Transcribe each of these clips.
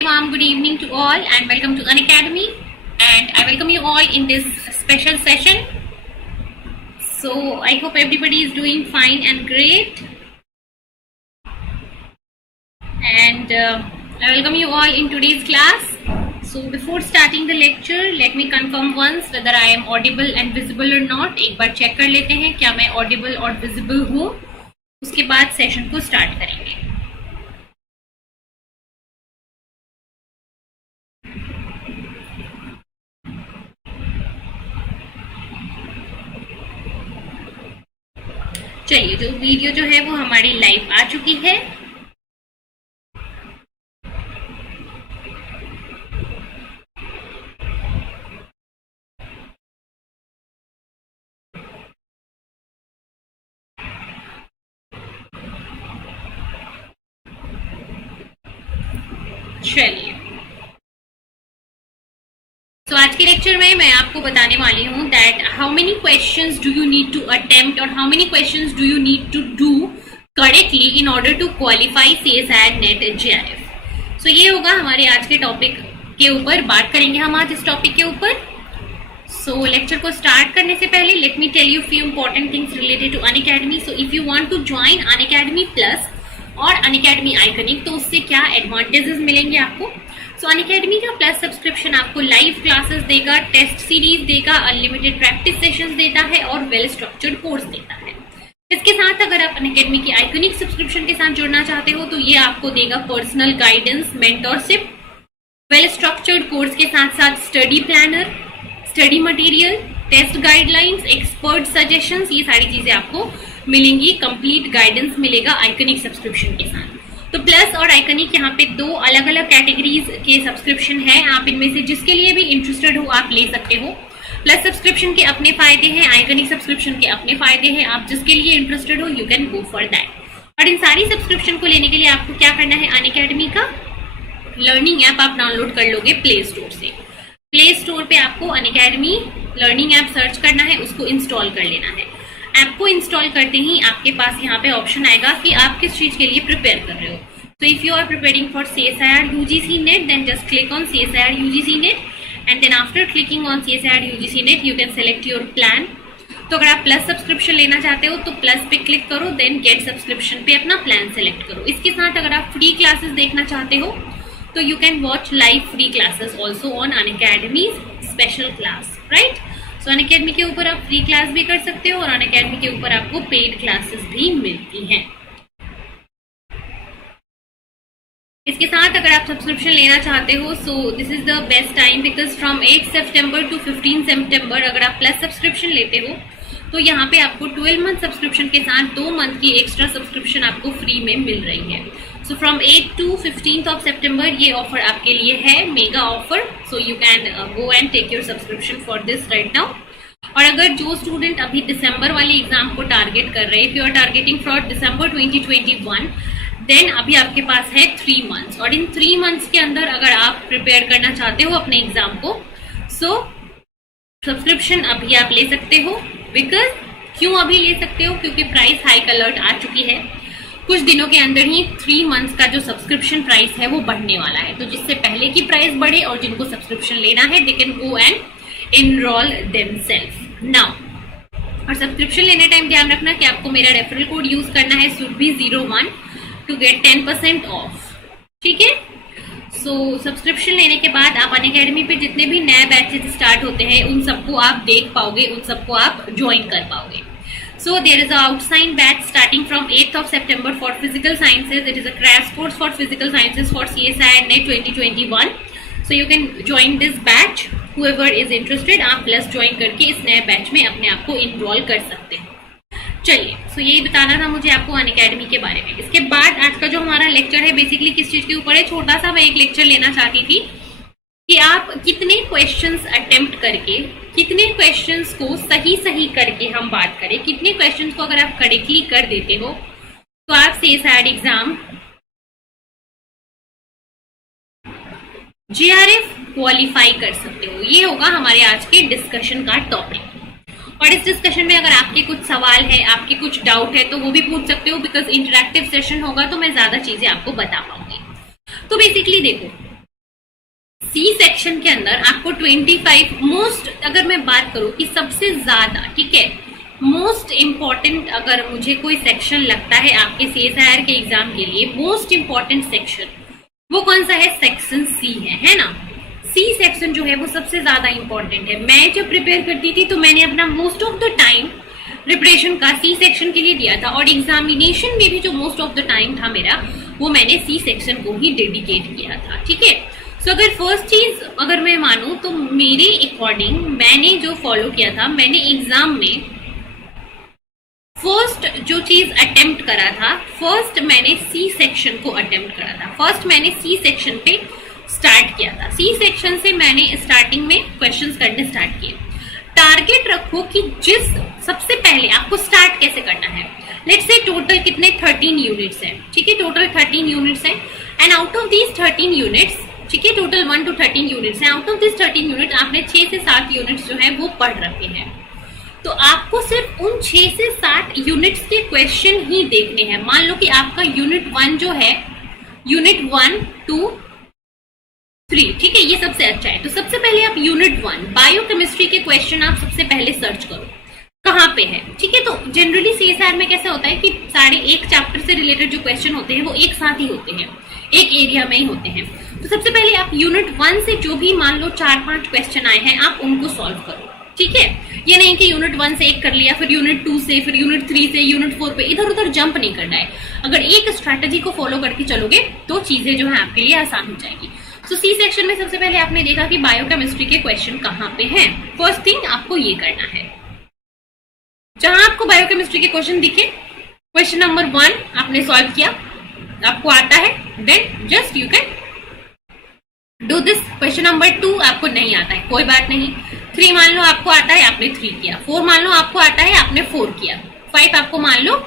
Good evening to all and welcome to Unacademy, and I welcome you all in this special session. So I hope everybody is doing fine and great, and I welcome you all in today's class. So before starting the lecture, let me confirm once whether I am audible and visible or not. एक बार check कर लेते हैं क्या मैं audible और visible हूँ, उसके बाद सेशन को स्टार्ट करेंगे. चलिए, जो वीडियो जो है वो हमारी लाइव आ चुकी है. चलिए, तो आज के लेक्चर में मैं आपको बताने वाली हूँ that how many questions do you need to attempt और how many questions do you need to do correctly in order to qualify CSIR NET JRF. So ये होगा हमारे आज के टॉपिक के ऊपर. बात करेंगे हम आज इस टॉपिक के ऊपर. सो लेक्चर को स्टार्ट करने से पहले let me tell you few important things related to Unacademy. So if you want to join Unacademy plus और अनअकैडमी आइकनिक, तो उससे क्या एडवांटेजेस मिलेंगे आपको. सो अनअकैडमी का प्लस सब्सक्रिप्शन आपको लाइव क्लासेस देगा, टेस्ट सीरीज देगा, अनलिमिटेड प्रैक्टिस सेशंस देता है और वेल स्ट्रक्चर्ड कोर्स देता है. इसके साथ अगर आप अनअकैडमी की आइकनिक सब्सक्रिप्शन के साथ जुड़ना चाहते हो तो ये आपको देगा personal guidance, mentorship, well structured course के साथ साथ study planner, study material, test guidelines, expert suggestions, ये सारी चीजें आपको मिलेंगी. कंप्लीट गाइडेंस मिलेगा आइकनिक सब्सक्रिप्शन के साथ. तो प्लस और आइकनिक यहाँ पे दो अलग अलग कैटेगरीज के सब्सक्रिप्शन है. आप इनमें से जिसके लिए भी इंटरेस्टेड हो आप ले सकते हो. प्लस सब्सक्रिप्शन के अपने फायदे हैं, आइकनिक सब्सक्रिप्शन के अपने फायदे हैं. आप जिसके लिए इंटरेस्टेड हो you can go for that. और इन सारी सब्सक्रिप्शन को लेने के लिए आपको क्या करना है, अनअकैडमी का लर्निंग ऐप आप डाउनलोड कर लोगे प्ले स्टोर से. प्ले स्टोर पे आपको अनअकैडमी लर्निंग ऐप सर्च करना है, उसको इंस्टॉल कर लेना है. ऐप को इंस्टॉल करते ही आपके पास यहाँ पे ऑप्शन आएगा कि आप किस चीज के लिए प्रिपेयर कर रहे हो. तो if you are preparing for CSIR UGC net then just click on CSIR UGC net and then after clicking on CSIR UGC net you can select your plan. तो अगर आप प्लस सब्सक्रिप्शन लेना चाहते हो तो प्लस पे click करो, then get subscription पे अपना प्लान सेलेक्ट करो. इसके साथ अगर आप फ्री क्लासेस देखना चाहते हो तो you can watch live free classes also on Unacademy special class, right. So Unacademy के ऊपर आप फ्री क्लास भी कर सकते हो और अनअकैडमी के ऊपर आपको पेड क्लासेस भी मिलती हैं. इसके साथ अगर आप सब्सक्रिप्शन लेना चाहते हो so this is the best time because from 8 सितंबर टू 15 सितंबर अगर आप प्लस सब्सक्रिप्शन लेते हो तो यहाँ पे आपको 12 मंथ सब्सक्रिप्शन के साथ 2 मंथ की एक्स्ट्रा सब्सक्रिप्शन आपको फ्री में मिल रही है. सो फ्रॉम 8 टू 15 ऑफ सितंबर ये ऑफर आपके लिए है, mega offer. So you can go and take your subscription for this right now. और अगर जो स्टूडेंट अभी दिसंबर वाले एग्जाम को टारगेट कर रहे हैं, if you are targeting for दिसंबर 2021, देन अभी आपके पास है 3 मंथ्स. और इन 3 मंथ्स के अंदर अगर आप प्रिपेयर करना चाहते हो अपने एग्जाम को सो सब्सक्रिप्शन अभी आप ले सकते हो. बिकॉज क्यों अभी ले सकते हो, क्योंकि प्राइस हाइक अलर्ट आ चुकी है. कुछ दिनों के अंदर ही 3 मंथ्स का जो सब्सक्रिप्शन प्राइस है वो बढ़ने वाला है. तो जिससे पहले की प्राइस बढ़े और जिनको सब्सक्रिप्शन लेना है they can go and enroll themselves now. और सब्सक्रिप्शन लेने टाइम ध्यान रखना कि आपको मेरा रेफरल कोड यूज करना है SURBHI01 टू गेट 10% ऑफ, ठीक है. सो सब्सक्रिप्शन लेने के बाद आप अनअकैडमी पे जितने भी नए बैचेस स्टार्ट होते हैं उन सबको आप देख पाओगे, उन सबको आप ज्वाइन कर पाओगे. So there is a outside batch starting from 8th of September for physical sciences. It is a crash course for physical sciences for CSIR NET 2021. So you can join this batch. Whoever is interested, आप plus join करके इस नए batch में अपने आप को enrol कर सकते हैं. चलिए, सो यही बताना था मुझे आपको अनअकैडमी के बारे में. इसके बाद आज का जो हमारा लेक्चर है बेसिकली किस चीज के ऊपर है, छोटा सा मैं एक लेक्चर लेना चाहती थी कि आप कितने क्वेश्चंस अटेम्प्ट करके, कितने क्वेश्चंस को सही करके हम बात करें, कितने क्वेश्चंस को अगर आप करेक्टली कर देते हो तो आप CSIR एग्जाम JRF क्वालिफाई कर सकते हो. ये होगा हमारे आज के डिस्कशन का टॉपिक. और इस डिस्कशन में अगर आपके कुछ सवाल है, आपके कुछ डाउट है तो वो भी पूछ सकते हो. बिकॉज इंटरेक्टिव सेशन होगा तो मैं ज्यादा चीजें आपको बता पाऊंगी. तो बेसिकली देखो, सी सेक्शन के अंदर आपको 25 मोस्ट, अगर मैं बात करूं कि सबसे ज्यादा, ठीक है, मोस्ट इम्पॉर्टेंट अगर मुझे कोई सेक्शन लगता है आपके सीएसआईआर के एग्जाम के लिए, मोस्ट इम्पॉर्टेंट सेक्शन वो कौन सा है? सेक्शन सी है ना। सी सेक्शन जो है वो सबसे ज्यादा इंपॉर्टेंट है। मैं जब प्रिपेयर करती थी तो मैंने अपना most of the time preparation का सी सेक्शन के लिए दिया था, और एग्जामिनेशन में भी जो मोस्ट ऑफ द टाइम था मेरा, वो मैंने सी सेक्शन को ही डेडिकेट किया था, ठीक है। सो अगर फर्स्ट चीज अगर मैं मानूं तो मेरे अकॉर्डिंग मैंने जो फॉलो किया था, मैंने एग्जाम में फर्स्ट जो चीज अटेम्प्ट करा था, फर्स्ट मैंने सी सेक्शन को अटेम्प्ट करा था। फर्स्ट मैंने सी सेक्शन पे स्टार्ट किया था। सी सेक्शन से मैंने स्टार्टिंग में क्वेश्चंस करने स्टार्ट किए। टारगेट रखो कि जिस सबसे पहले आपको स्टार्ट कैसे करना है। लेट्स से टोटल कितने 13 यूनिट्स हैं, ठीक है, टोटल 13 यूनिट्स हैं, and out of these 13 units, ठीक है, टोटल 1 to 13 यूनिट्स हैं। आउट ऑफ दिस 13 यूनिट आपने 6 से 7 यूनिट्स जो है वो पढ़ रखे हैं, तो आपको सिर्फ उन 6 से 7 यूनिट्स के क्वेश्चन ही देखने हैं। मान लो कि आपका यूनिट 1 जो है, यूनिट 1, 2, 3, ठीक है, ये सबसे अच्छा है। तो सबसे पहले आप यूनिट 1 बायोकेमिस्ट्री के क्वेश्चन आप सबसे पहले सर्च करो कहाँ पे है, ठीक है। तो जनरली सीएसआर में कैसा होता है कि सारे एक चैप्टर से रिलेटेड जो क्वेश्चन होते हैं वो एक साथ ही होते हैं, एक एरिया में ही होते हैं। तो सबसे पहले आप यूनिट 1 से जो भी मान लो 4-5 क्वेश्चन आए हैं आप उनको सॉल्व करो, ठीक है। ये नहीं कि यूनिट 1 से एक कर लिया, फिर यूनिट 2 से, फिर यूनिट 3 से, यूनिट 4 पे इधर उधर जंप नहीं करना है। अगर एक स्ट्रैटेजी को फॉलो करके चलोगे तो चीजें जो है आपके लिए आसान हो जाएगी। तो सी सेक्शन में सबसे पहले आपने देखा कि बायोकेमिस्ट्री के क्वेश्चन कहाँ पे हैं। फर्स्ट थिंग आपको ये करना है, जहां आपको बायोकेमिस्ट्री के क्वेश्चन दिखे, क्वेश्चन नंबर 1 आपने सॉल्व किया, आपको आता है, then just you can do this. Question number 2 आपको नहीं आता है, कोई बात नहीं। 3 मान लो आपको आता है, आपने 3 किया। 4 मान लो आपको आता है, आपने 4 किया। 5 आपको मान लो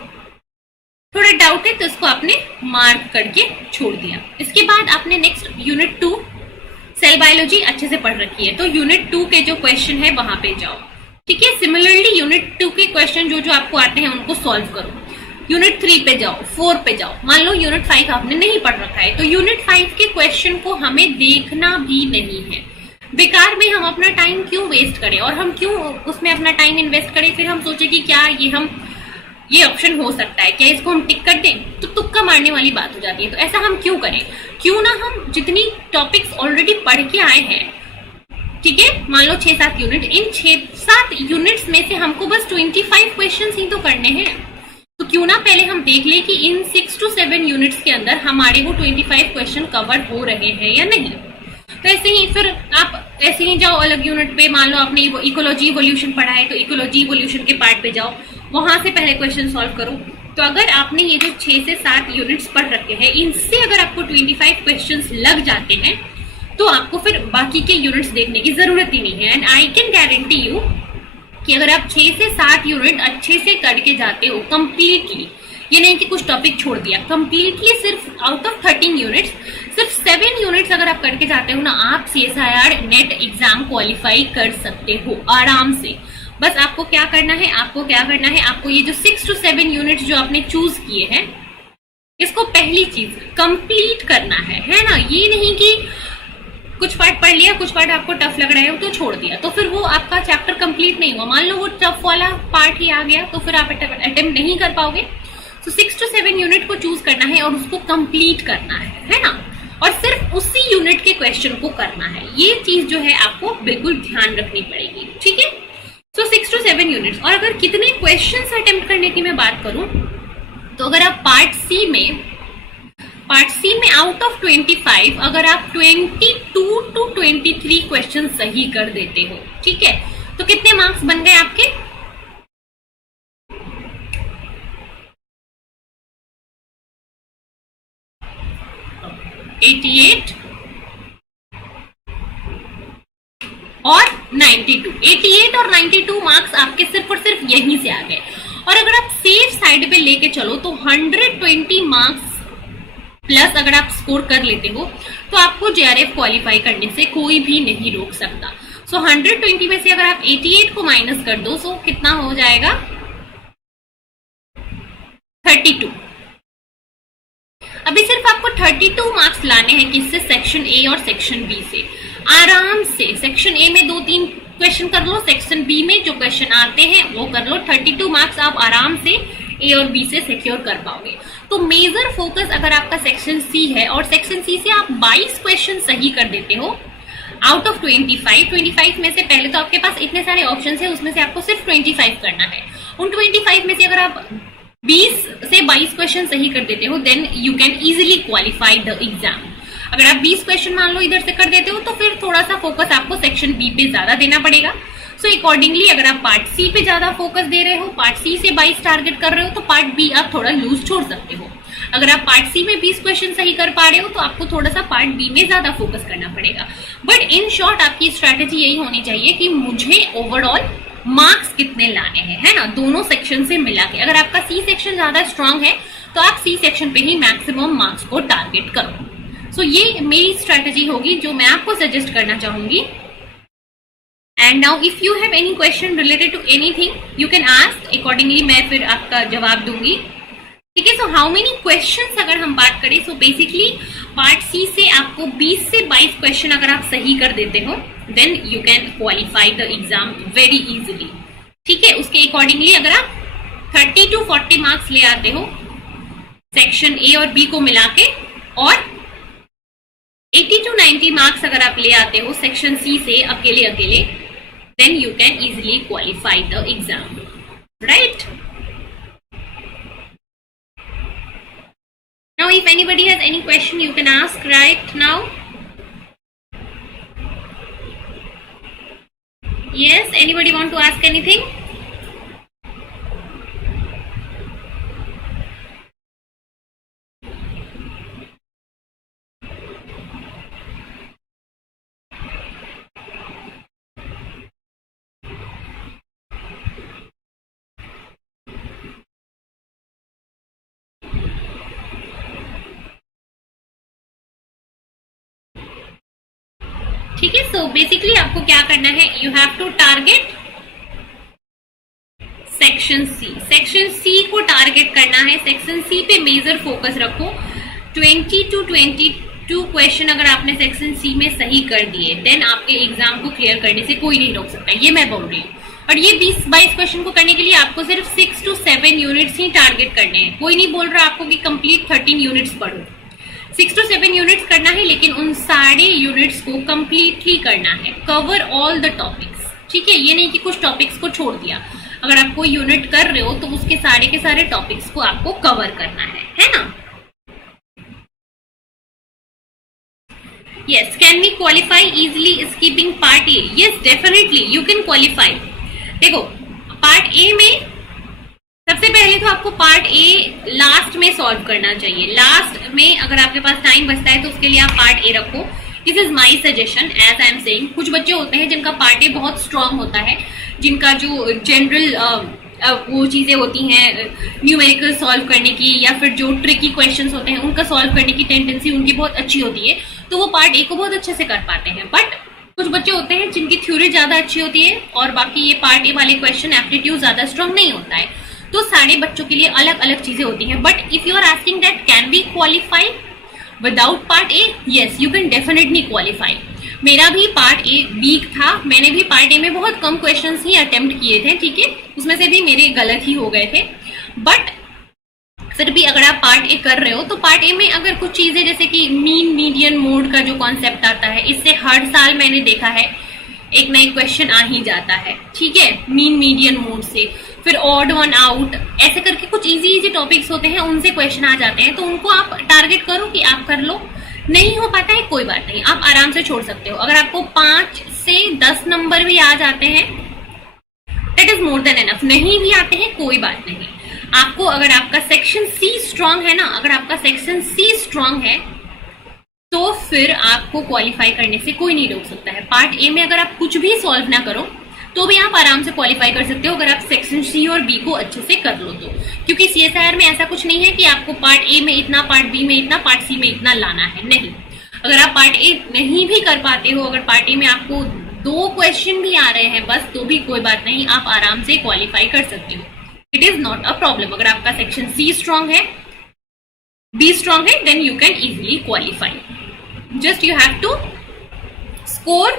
थोड़ा डाउट है तो इसको आपने मार्क करके छोड़ दिया। इसके बाद आपने नेक्स्ट यूनिट 2 सेल बायोलॉजी अच्छे से पढ़ रखी है, तो यूनिट 2 के जो क्वेश्चन है वहां पे जाओ, ठीक है। सिमिलरली यूनिट 2 के क्वेश्चन जो जो आपको आते हैं उनको सॉल्व करो। यूनिट 3 पे जाओ, 4 पे जाओ। मान लो यूनिट 5 आपने नहीं पढ़ रखा है, तो यूनिट 5 के क्वेश्चन को हमें देखना भी नहीं है। बेकार में हम अपना टाइम क्यों वेस्ट करें, और हम क्यों उसमें अपना टाइम इन्वेस्ट करें, फिर हम सोचे कि क्या ये ऑप्शन हो सकता है, क्या इसको हम टिक कर दें, तो तुक्का मारने वाली बात हो जाती है। तो ऐसा हम क्यों करें? क्यों ना हम जितनी टॉपिक्स ऑलरेडी पढ़ के आए हैं, ठीक है, मान लो 6-7 यूनिट, इन 6-7 यूनिट्स में से हमको बस 25 क्वेश्चन ही तो करने हैं। तो क्यों ना पहले हम देख ले कि इन 6 to 7 यूनिट्स के अंदर हमारे वो 25 क्वेश्चन कवर हो रहे हैं या नहीं। तो ऐसे ही फिर आप ऐसे ही जाओ अलग यूनिट पे, मान लो आपने इकोलॉजी इवोल्यूशन पढ़ा है तो इकोलॉजी इवोल्यूशन के पार्ट पे जाओ, वहां से पहले क्वेश्चन सॉल्व करो। तो अगर आपने ये जो 6 से 7 यूनिट्स पढ़ रखे हैं, इनसे अगर आपको 25 क्वेश्चंस लग जाते हैं तो आपको फिर बाकी के यूनिट्स देखने की जरूरत ही नहीं है। And I can guarantee you कि अगर आप 6 से 7 यूनिट अच्छे से करके जाते हो कंप्लीटली, ये नहीं कि कुछ टॉपिक छोड़ दिया, कंप्लीटली सिर्फ आउट ऑफ 13 यूनिट्स सिर्फ 7 यूनिट्स अगर आप करके जाते हो ना, आप सीएसआईआर नेट एग्जाम क्वालिफाई कर सकते हो आराम से। बस आपको क्या करना है, आपको ये जो 6 to 7 यूनिट्स जो आपने चूज किए हैं, इसको पहली चीज कंप्लीट करना है ना। ये नहीं कि कुछ पार्ट पढ़ लिया, कुछ पार्ट आपको टफ लग रहा है तो छोड़ दिया, तो फिर वो आपका चैप्टर कंप्लीट नहीं हुआ। मान लो वो टफ वाला पार्ट ही आ गया तो फिर आप अटेम्प्ट नहीं कर पाओगे। तो 6 to 7 यूनिट को चूज करना है और उसको कंप्लीट करना है ना, और सिर्फ उसी यूनिट के क्वेश्चन को करना है। ये चीज जो है आपको बिल्कुल ध्यान रखनी पड़ेगी, ठीक है। तो 6 to 7 यूनिट्स। और अगर कितने क्वेश्चंस अटेम्प्ट करने की मैं बात करूं, तो अगर आप पार्ट सी में आउट ऑफ 25 अगर आप 22 to 23 क्वेश्चन सही कर देते हो, ठीक है, तो कितने मार्क्स बन गए आपके? 88 और 92। 88 और 92 मार्क्स आपके सिर्फ और सिर्फ यहीं से आ गए। और अगर आप सेफ साइड पे लेके चलो तो 120 मार्क्स प्लस अगर आप स्कोर कर लेते हो तो आपको जेआरएफ क्वालिफाई करने से कोई भी नहीं रोक सकता। सो 120 में से अगर आप 88 को माइनस कर दो तो कितना हो जाएगा? 32। अभी सिर्फ आपको 32 मार्क्स लाने हैं किससे? सेक्शन ए और सेक्शन बी से। आराम से सेक्शन ए में 2-3 क्वेश्चन कर लो, सेक्शन बी में जो क्वेश्चन आते हैं वो कर लो। 32 मार्क्स आप आराम से ए और बी से सिक्योर कर पाओगे। तो मेजर फोकस अगर आपका सेक्शन सी है और सेक्शन सी से आप 22 क्वेश्चन सही कर देते हो आउट ऑफ 25 में से, पहले तो आपके पास इतने सारे ऑप्शन है, उसमें से आपको सिर्फ 25 करना है। उन 25 में से अगर आप 20 से 22 क्वेश्चन सही कर देते हो then you can easily qualify the exam. अगर आप 20 क्वेश्चन मान लो इधर से कर देते हो तो फिर थोड़ा सा फोकस आपको सेक्शन बी पे ज्यादा देना पड़ेगा। सो अकॉर्डिंगली अगर आप पार्ट सी पे ज्यादा फोकस दे रहे हो, पार्ट सी से 22 टारगेट कर रहे हो, तो पार्ट बी आप थोड़ा लूज छोड़ सकते हो। अगर आप पार्ट सी में 20 क्वेश्चन सही कर पा रहे हो तो आपको थोड़ा सा पार्ट बी में ज्यादा फोकस करना पड़ेगा। बट इन शॉर्ट आपकी स्ट्रैटेजी यही होनी चाहिए कि मुझे ओवरऑल मार्क्स कितने लाने हैं, है ना, दोनों सेक्शन से मिला के। अगर आपका सी सेक्शन ज्यादा स्ट्रांग है तो आप सी सेक्शन पे ही मैक्सिमम मार्क्स को टारगेट करो। सो ये मेरी स्ट्रैटेजी होगी जो मैं आपको सजेस्ट करना चाहूंगी। And now if you have any question related to anything you can ask, accordingly मैं फिर आपका जवाब दूंगी। ठीक है, सो हाउ मेनी क्वेश्चंस अगर हम बात करें, सो बेसिकली पार्ट सी से आपको 20 से 22 क्वेश्चन अगर आप सही कर देते हो then you can qualify the exam very easily. ठीक है, उसके अकॉर्डिंगली अगर आप 30 to 40 मार्क्स ले आते हो सेक्शन ए और बी को मिला के, और 80 to 90 मार्क्स अगर आप ले आते हो सेक्शन सी से अकेले अकेले, then you can easily qualify the exam, right? Now if anybody has any question you can ask right now. Yes, anybody want to ask anything? ठीक है, सो बेसिकली आपको क्या करना है, you have to target section C. Section C को target करना है, section C पे मेजर फोकस रखो। 20 to 22 क्वेश्चन अगर आपने सेक्शन सी में सही कर दिए देन आपके एग्जाम को क्लियर करने से कोई नहीं रोक सकता, ये मैं बोल रही हूँ। और ये 20-22 क्वेश्चन को करने के लिए आपको सिर्फ 6 to 7 यूनिट्स ही टारगेट करने हैं। कोई नहीं बोल रहा आपको कि कंप्लीट 13 यूनिट्स पढ़ो, 6 to 7 यूनिट्स करना है, लेकिन उन सारे यूनिट्स को कंप्लीटली करना है, कवर ऑल द टॉपिक्स। ठीक है, ये नहीं कि कुछ टॉपिक्स को छोड़ दिया। अगर आप कोई यूनिट कर रहे हो तो उसके सारे के सारे टॉपिक्स को आपको कवर करना है ना? Yes, can we qualify easily skipping part A? Yes, definitely you can qualify. देखो, पार्ट ए में सबसे पहले तो आपको पार्ट ए लास्ट में सॉल्व करना चाहिए। लास्ट में अगर आपके पास टाइम बचता है तो उसके लिए आप पार्ट ए रखो। This is my suggestion, as I am saying. कुछ बच्चे होते हैं जिनका पार्ट ए बहुत स्ट्रांग होता है, जिनका जो जनरल वो चीजें होती हैं न्यूमेरिकल सॉल्व करने की, या फिर जो ट्रिकी क्वेश्चंस होते हैं उनका सॉल्व करने की टेंडेंसी उनकी बहुत अच्छी होती है, तो वो पार्ट ए को बहुत अच्छे से कर पाते हैं। बट कुछ बच्चे होते हैं जिनकी थ्योरी ज्यादा अच्छी होती है और बाकी ये पार्ट ए वाले क्वेश्चन एप्टीट्यूड ज्यादा स्ट्रांग नहीं होता है। तो सारे बच्चों के लिए अलग अलग चीजें होती हैं। But if you are asking that can be qualify without part A, yes you can definitely qualify. मेरा भी पार्ट ए वीक था, मैंने भी पार्ट ए में बहुत कम क्वेश्चंस ही अटेम्प्ट किए थे। ठीक है, उसमें से भी मेरे गलत ही हो गए थे। बट फिर भी अगर आप पार्ट ए कर रहे हो तो पार्ट ए में अगर कुछ चीजें जैसे कि मीन मीडियन मोड का जो कॉन्सेप्ट आता है, इससे हर साल मैंने देखा है एक नई क्वेश्चन आ ही जाता है। ठीक है, मीन मीडियन मोड से, फिर ऑड वन आउट, ऐसे करके कुछ इजी टॉपिक्स होते हैं उनसे क्वेश्चन आ जाते हैं। तो उनको आप टारगेट करो कि आप कर लो। नहीं हो पाता है कोई बात नहीं, आप आराम से छोड़ सकते हो। अगर आपको 5 से 10 नंबर भी आ जाते हैं that is more than enough. नहीं भी आते हैं कोई बात नहीं। आपको अगर आपका सेक्शन सी स्ट्रांग है ना, अगर आपका सेक्शन सी स्ट्रांग है तो फिर आपको क्वालिफाई करने से कोई नहीं रोक सकता है। पार्ट ए में अगर आप कुछ भी सॉल्व ना करो तो भी आप आराम से क्वालिफाई कर सकते हो अगर आप सेक्शन सी और बी को अच्छे से कर लो तो। क्योंकि सीएसआईआर में ऐसा कुछ नहीं है कि आपको पार्ट ए में इतना, पार्ट बी में इतना, पार्ट सी में इतना लाना है। नहीं, अगर आप पार्ट ए नहीं भी कर पाते हो, अगर पार्ट ए में आपको 2 क्वेश्चन भी आ रहे हैं बस, तो भी कोई बात नहीं, आप आराम से क्वालिफाई कर सकते हो। It is not a problem. अगर आपका सेक्शन सी स्ट्रांग है, बी स्ट्रांग है, then you can easily qualify. Just you have to score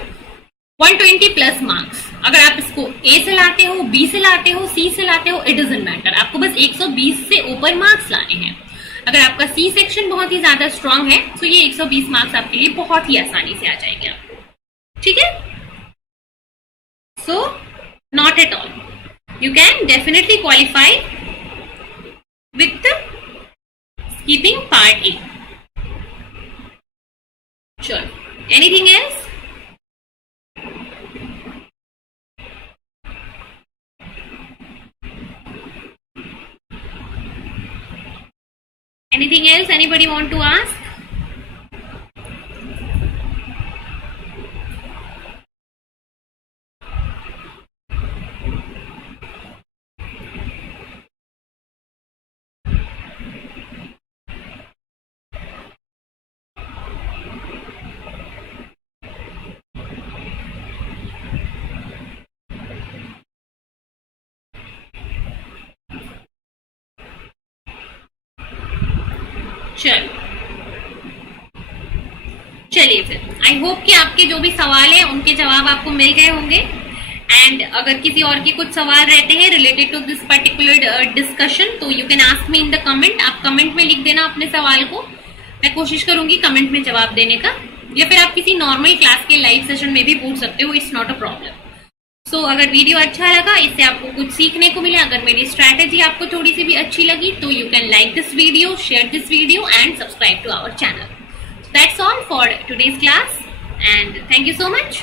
120 plus marks. अगर आप इसको ए से लाते हो, बी से लाते हो, सी से लाते हो, इट डजंट मैटर, आपको बस 120 से ऊपर मार्क्स लाने हैं। अगर आपका सी सेक्शन बहुत ही ज्यादा स्ट्रांग है तो ये 120 मार्क्स आपके लिए बहुत ही आसानी से आ जाएंगे आपको, ठीक है। So not at all, you can definitely qualify with keeping part A. चलो, anything else? Anything else anybody want to ask? चलिए फिर, आई होप कि आपके जो भी सवाल है उनके जवाब आपको मिल गए होंगे। एंड अगर किसी और के कुछ सवाल रहते हैं related to this particular discussion तो you can ask me in the comment. आप कमेंट में लिख देना अपने सवाल को, मैं कोशिश करूंगी कमेंट में जवाब देने का, या फिर आप किसी नॉर्मल क्लास के लाइव सेशन में भी पूछ सकते हो, इट्स नॉट अ प्रॉब्लम। सो अगर वीडियो अच्छा लगा, इससे आपको कुछ सीखने को मिला, अगर मेरी स्ट्रैटेजी आपको थोड़ी सी भी अच्छी लगी तो you can like this video, share this video and subscribe to our channel. That's all for today's class and thank you so much.